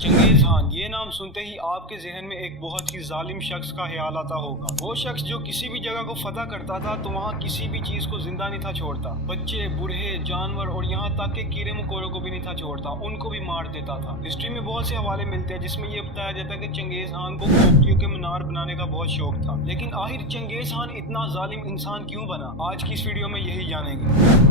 Genghis Khan, ये नाम सुनते ही आपके जहन में एक बहुत ही जालिम शख्स का ख्याल आता होगा। वो शख्स जो किसी भी जगह को फतह करता था तो वहाँ किसी भी चीज को जिंदा नहीं था छोड़ता। बच्चे, बूढ़े, जानवर और यहाँ तक के कीड़े मकोड़ों को भी नहीं था छोड़ता, उनको भी मार देता था। हिस्ट्री में बहुत से हवाले मिलते हैं जिसमें ये बताया जाता है कि चंगेज खान को खोपड़ियों के मीनार बनाने का बहुत शौक था। लेकिन आखिर चंगेज खान इतना जालिम इंसान क्यों बना, आज की इस वीडियो में यही जानेंगे।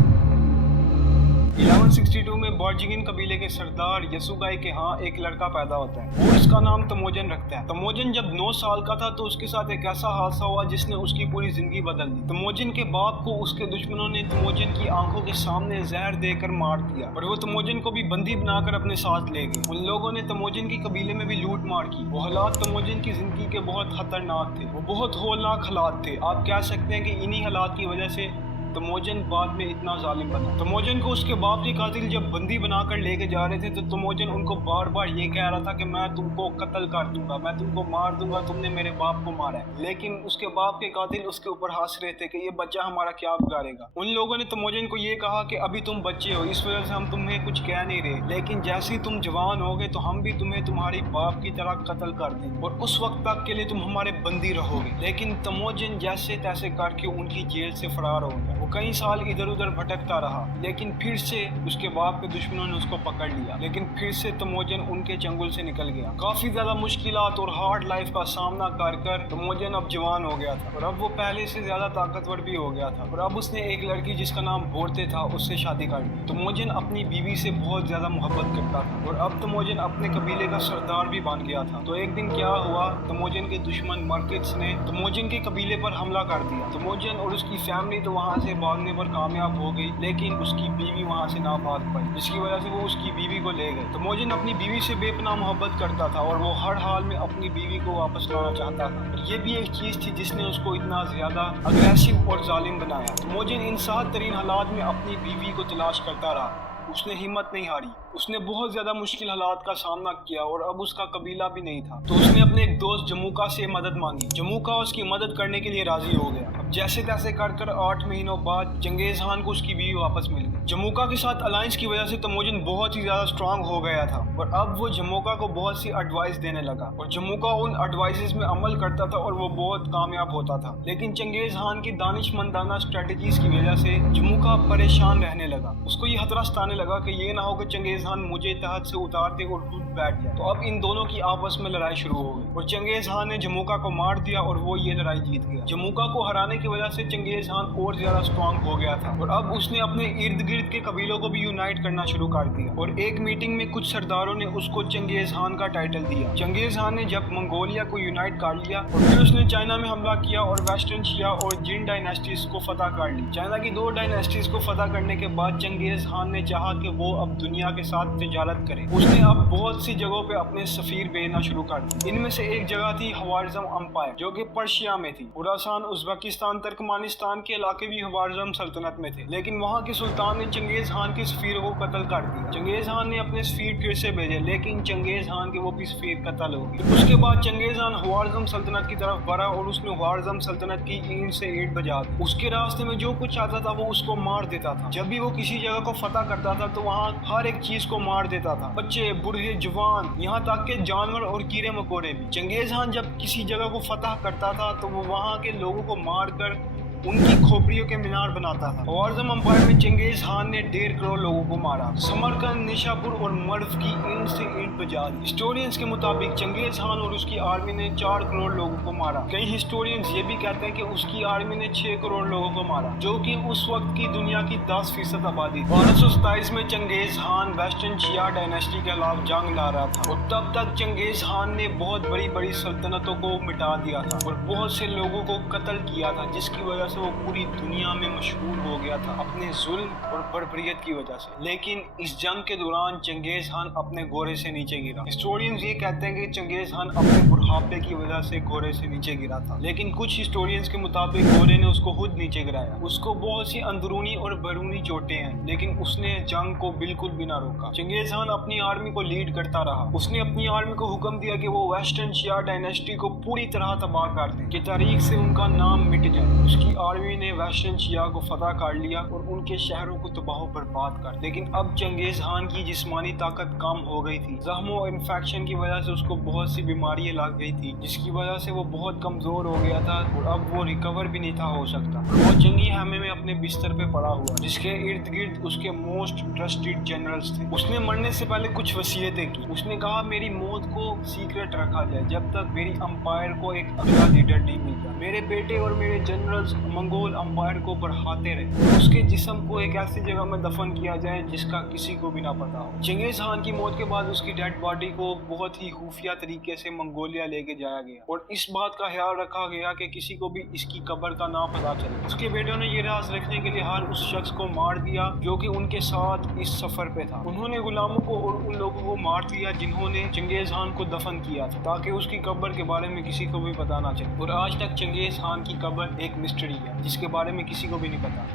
1162 में बॉर्जिगिन कबीले के सरदार यसुगाई के यहाँ एक लड़का पैदा होता है। वो इसका नाम तमोजन रखता है। तमोजन जब 9 साल का था तो उसके साथ एक ऐसा हादसा हुआ जिसने उसकी पूरी जिंदगी बदल दी। तमोजन के बाप को उसके दुश्मनों ने तमोजन की आंखों के सामने जहर देकर मार दिया और वो तमोजन को भी बंदी बनाकर अपने साथ ले गए। उन लोगों ने तमोजन की कबीले में भी लूट मार की। वो हालात तमोजन की जिंदगी के बहुत खतरनाक थे। वो बहुत होलनाक हालात थे। आप कह सकते हैं कि इन्हीं हालात की वजह से तमोजन बाद में इतना जालिम बना। तमोजन को उसके बाप के कातिल जब बंदी बनाकर लेके जा रहे थे तो तमोजन उनको बार बार ये कह रहा था कि मैं तुमको कत्ल कर दूंगा, मैं तुमको मार दूंगा, तुमने मेरे बाप को मारा है। लेकिन उसके बाप के कातिल उसके ऊपर हंस रहे थे कि ये बच्चा हमारा क्या बिगाड़ेगा। उन लोगों ने तमोजन को ये कहा कि अभी तुम बच्चे हो, इस वजह से हम तुम्हें कुछ कह नहीं रहे, लेकिन जैसे ही तुम जवान हो गए तो हम भी तुम्हें तुम्हारी बाप की तरह कत्ल कर देंगे और उस वक्त तक के लिए तुम हमारे बंदी रहोगे। लेकिन तमोजन जैसे तैसे करके उनकी जेल से फरार हो गया। वो कई साल इधर उधर भटकता रहा, लेकिन फिर से उसके बाप के दुश्मनों ने उसको पकड़ लिया। लेकिन फिर से तमोजन उनके चंगुल से निकल गया। काफी ज्यादा मुश्किलात और हार्ड लाइफ का सामना कर कर तमोजन अब जवान हो गया था और अब वो पहले से ज्यादा ताकतवर भी हो गया था और अब उसने एक लड़की जिसका नाम बोरते था उससे शादी कर ली। तमोजन अपनी बीवी से बहुत ज्यादा मोहब्बत करता था और अब तमोजन अपने कबीले का सरदार भी बन गया था। तो एक दिन क्या हुआ, तमोजन के दुश्मन मर्किट्स ने तमोजन के कबीले पर हमला कर दिया। तमोजन और उसकी फैमिली तो वहाँ से भागने पर कामयाब हो गई, लेकिन उसकी बीवी वहाँ से ना भाग पाई, जिसकी वजह से वो उसकी बीवी को ले गए। तमोजन अपनी बीवी से बेपनाह मोहब्बत करता था और वो हर हाल में अपनी बीवी को वापस लाना चाहता था। और ये भी एक चीज थी जिसने उसको इतना ज्यादा अग्रेसिव और जालिम बनाया। तमोजन इन सात तरीन हालात में अपनी बीवी को तलाश करता रहा। उसने हिम्मत नहीं हारी। उसने बहुत ज्यादा मुश्किल हालात का सामना किया और अब उसका कबीला भी नहीं था। तो उसने अपने एक दोस्त जमुका से मदद मांगी। जमुका उसकी मदद करने के लिए राजी हो गया। अब जैसे तैसे कर 8 महीनों बाद चंगेज खान को उसकी बीवी वापस मिल गई। जमुका के साथ अलायंस की वजह से तमोजन बहुत ही ज्यादा स्ट्रांग हो गया था और अब वो जमुका को बहुत सी एडवाइस देने लगा और जमुका उन एडवाइसेस में अमल करता था और वो बहुत कामयाब होता था। लेकिन चंगेज खान की दानिशमंदाना स्ट्रेटजीज की वजह से जमुका परेशान रहने लगा। उसको ये खतरा सताने लगा कि ये ना हो कि चंगेज खान मुझे तहत से उतार दे और खुद बैठ जाए। तो अब इन दोनों की आपस में लड़ाई शुरू हो गई और चंगेज खान ने जमुका को मार दिया और वो ये लड़ाई जीत गया। जमुका को हराने की वजह से चंगेज खान और ज्यादा स्ट्रांग हो गया था और अब उसने अपने इर्द गिर्द के कबीलों को भी यूनाइट करना शुरू कर दिया और एक मीटिंग में कुछ सरदारों ने उसको चंगेज खान का टाइटल दिया। चंगेज खान ने जब मंगोलिया को यूनाइट कर लिया और फिर उसने चाइना में हमला किया और वेस्टर्न शिया और जिन डायनेस्टीज को फतह कर ली। चाइना की 2 डायनेस्टीज को फतह करने के बाद चंगेज खान ने चाहा कि वो अब दुनिया के साथ तिजारत करे। उसने अब बहुत सी जगहों पे अपने सफीर भेजना शुरू कर दिए। इनमें से एक जगह थी हवारजम अंपायर जो कि पर्शिया में थी। खुरासान, उज़्बेकिस्तान, तुर्कमानिस्तान के इलाके भी हवारजम सल्तनत में थे, लेकिन वहाँ के सुल्तान ने चंगेज खान के सफीर को कत्ल कर दिया। चंगेज खान ने अपने सफीर फिर से भेजे, लेकिन चंगेज खान के वो भी सफीर कत्ल हो गए। उसके बाद चंगेज खान हवारजम सल्तनत की तरफ बढ़ा और उसने हवारजम सल्तनत की ईंट से ईंट बजा दी। उसके रास्ते में जो कुछ आता था वो उसको मार देता था। जब भी वो किसी जगह को फतह करता था तो वहाँ हर एक चीज को मार देता था, बच्चे, बूढ़े, जवान, यहाँ तक के जानवर और कीड़े मकोड़े भी। चंगेज खान जब किसी जगह को फतह करता था तो वो वहाँ के लोगों को मार कर उनकी खोपड़ियों के मीनार बनाता था। हवारजम अंपायर में चंगेज खान ने 1.5 करोड़ लोगों को मारा। समरकंद, निशापुर और मर्व की ईंट से ईंट बजा दी। हिस्टोरियंस के मुताबिक चंगेज खान और उसकी आर्मी ने 4 करोड़ लोगों को मारा। कई हिस्टोरियंस ये भी कहते हैं कि उसकी आर्मी ने 6 करोड़ लोगों को मारा, जो कि उस वक्त की दुनिया की 10% आबादी। 1227 में चंगेज खान वेस्टर्न शिया डायनेस्टी के खिलाफ जंग ला रहा था और तब तक चंगेज खान ने बहुत बड़ी बड़ी सल्तनतों को मिटा दिया था और बहुत से लोगों को कत्ल किया था, जिसकी वजह से वो पूरी दुनिया में मशहूर हो गया था अपने जुल्म और बर्बरियत की वजह से। लेकिन इस जंग के दौरान चंगेज खान अपने घोड़े से नीचे गिरा। हिस्टोरियंस ये कहते हैं कि चंगेज खान अपने बुढ़ापे की वजह से घोड़े से नीचे गिरा था, लेकिन कुछ हिस्टोरियंस के मुताबिक घोड़े ने उसको खुद नीचे गिराया। उसको बहुत सी अंदरूनी और बैरूनी चोटें हैं, लेकिन उसने जंग को बिल्कुल भी ना रोका। चंगेज खान अपनी आर्मी को लीड करता रहा। उसने अपनी आर्मी को हुक्म दिया कि वो वेस्टर्न शिया डायनेस्टी को पूरी तरह तबाह कर दे कि तारीख से उनका नाम मिट जाए। उसकी आर्मी ने वेस्टर्न शिया को फतह कर लिया और उनके शहरों को तबाह बर्बाद कर। लेकिन अब चंगेज खान की जिस्मानी ताकत कम हो गई थी। जख्म और इन्फेक्शन की वजह से उसको बहुत सी बीमारियां लग गई थी, जिसकी वजह से वो बहुत कमजोर हो गया था और अब वो रिकवर भी नहीं था हो सकता। वो जंगी हैमे में अपने बिस्तर पे पड़ा हुआ, जिसके इर्द गिर्द उसके मोस्ट ट्रस्टेड जनरल्स थे। उसने मरने से पहले कुछ वसीयतें की। उसने कहा मेरी मौत को सीक्रेट रखा जाए जब तक मेरी अंपायर को एक अगला लीडर नहीं मिलता। मेरे बेटे और मेरे जनरल्स मंगोल अंपायर को बढ़ाते रहे। उसके जिस्म को एक ऐसी जगह में दफन किया जाए जिसका किसी को भी ना पता हो। चंगेज खान की मौत के बाद उसकी डेड बॉडी को बहुत ही खुफिया तरीके से मंगोलिया लेके जाया गया और इस बात का ख्याल रखा गया कि किसी को भी इसकी कब्र का ना पता चले। उसके बेटों ने ये राज रखने के लिए हर उस शख्स को मार दिया जो कि उनके साथ इस सफर पे था। उन्होंने गुलामों को और उन लोगों को मार दिया जिन्होंने चंगेज खान को दफन किया था, ताकि उसकी कब्र के बारे में किसी को भी पता ना चले। और आज तक चंगेज खान की कब्र एक मिस्ट्री है जिसके बारे में किसी को भी नहीं पता।